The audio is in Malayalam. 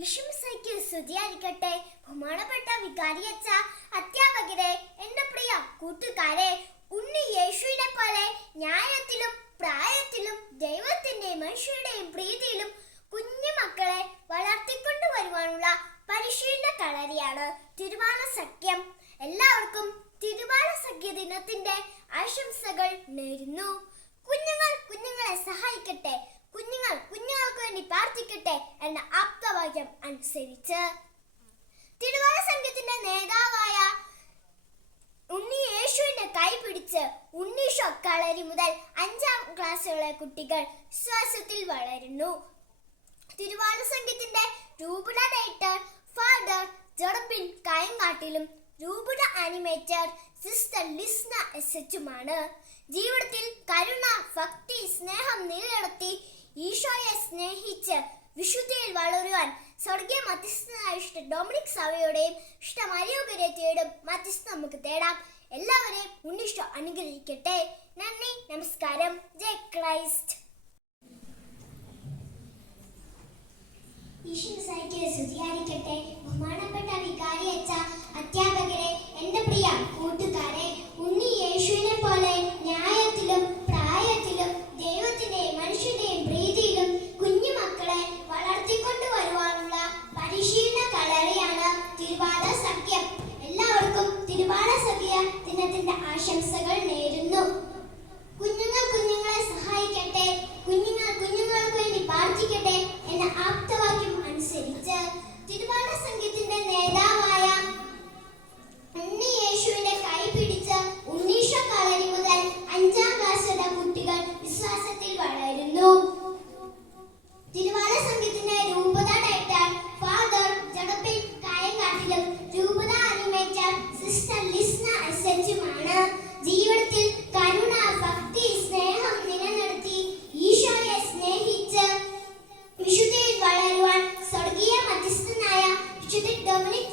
ലക്ഷ്മിസയ്ക്ക് സ്തുതിയായിരിക്കട്ടെ. ബഹുമാനപ്പെട്ട വികാരിയച്ച അധ്യാപകരെ എന്റെ പ്രിയ കൂട്ടുകാരെ ഉണ്ണി യേശുവിനെ പോലെ ന്യായത്തിലും പ്രായത്തിലും ദൈവത്തിന്റെയും മനുഷ്യരുടെയും പ്രീതിയിലും കുഞ്ഞു മക്കളെ വളർത്തിക്കൊണ്ടു വരുവാനുള്ള പരിശീലന കളരിയാണ് തിരുവാല സഖ്യം. എല്ലാവർക്കും തിരുവാല സഖ്യ ദിനത്തിന്റെ ആശംസകൾ നേരുന്നു. കുഞ്ഞുങ്ങൾ കുഞ്ഞുങ്ങളെ സഹായിക്കട്ടെ. കുഞ്ഞുങ്ങൾ കുഞ്ഞുങ്ങൾക്ക് വേണ്ടി പ്രാർത്ഥിക്കട്ടെ എന്ന ആപ്തവാക്യം അനുസരിച്ച് തിരുവാല സംഘത്തിന്റെ നേതാവായ ഉണ്ണി യേശുവിന്റെ കൈ പിടിച്ച് ഉണ്ണീഷോ കളരി മുതൽ അഞ്ചാം ക്ലാസ്സുള്ള കുട്ടികൾ വിശ്വാസത്തിൽ വളരുന്നു. തിരുവാല സംഘത്തിന്റെ രൂപത ഡയറക്ടർ ഫാദർ ജെറബിൻ കൈങ്ങാട്ടിലും രൂപത ആനിമേറ്റർ സിസ്റ്റർ ലിസ്ന എസ് എച്ചുമാണ്. ജീവിതത്തിൽ കരുണ ഭക്തി സ്നേഹം നിലനിർത്തി ഈശോയെ സ്നേഹിച്ച് വിശുദ്ധിയിൽ വളരുവാൻ സ്വർഗീയ മധ്യസ്ഥനായ ഇഷ്ട ഡൊമിനിക് സവയുടെയും ഇഷ്ട മരിയോഗരത്തിയുടെയും മധ്യസ്ഥ നമുക്ക് തേടാം. എല്ലാവരെയും ഉണ്ണിഷ്ട അനുഗ്രഹിക്കട്ടെ. നന്ദി നമസ്കാരം. ജയ് ക്രൈസ്റ്റ് ഈശ്വരസായിക്ക് സ്തുതിയായിരിക്കട്ടെ ബഹുമാനപ്പെട്ട വികാരിയച്ച അധ്യാപകരെ എന്റെ പ്രിയ കൂട്ടുകാരെ ഉണ്ണി യേശുവിനെ പോലെ ന്യായത്തിലും പ്രായത്തിലും ദൈവത്തിന്റെയും മനുഷ്യന്റെയും പ്രീതിയിലും കുഞ്ഞു മക്കളെ വളർത്തിക്കൊണ്ടു വരുവാനുള്ള പരിശീലന കളറിയാണ് തിരുവാല സഖ്യം എല്ലാവർക്കും തിരുവാല സഖ്യ ദിനത്തിന്റെ ആശംസകൾ നേരുന്നു കുഞ്ഞുങ്ങൾ കുഞ്ഞുങ്ങളെ സഹായിക്കട്ടെ കുഞ്ഞുങ്ങൾ കുഞ്ഞുങ്ങൾക്ക് വേണ്ടി പ്രാർത്ഥിക്കട്ടെ എന്ന ആപ്തവാക്യം അനുസരിച്ച് തിരുവാണ സംഘത്തിന്റെ നേതാവായ ഉണ്ണി യേശുവിന്റെ കൈ പിടിച്ച് ഉണ്ണീഷ കളരി മുതൽ അഞ്ചാം ക്ലാസ് വരെ കുട്ടികൾ വിശ്വാസത്തിൽ വളരുന്നു തിരുവാല സംഘത്തിന്റെ രൂപത ഡയറക്ടർ ഫാദർ ജഡപ്പിൽ കായങ്കാട്ടിലും രൂപത അനിമേറ്റർ ലിസ്ന എസ് ജീവിതത്തിൽ കരുണ ഭക്തി സ്നേഹം നിലനിർത്തി ഈശോയെ സ്നേഹിച്ച് വിശുദ്ധിയിൽ വളരുവാൻ സ്വർഗീയ മധ്യസ്ഥനായ വിശുദ്ധ ഡൊമിനിക്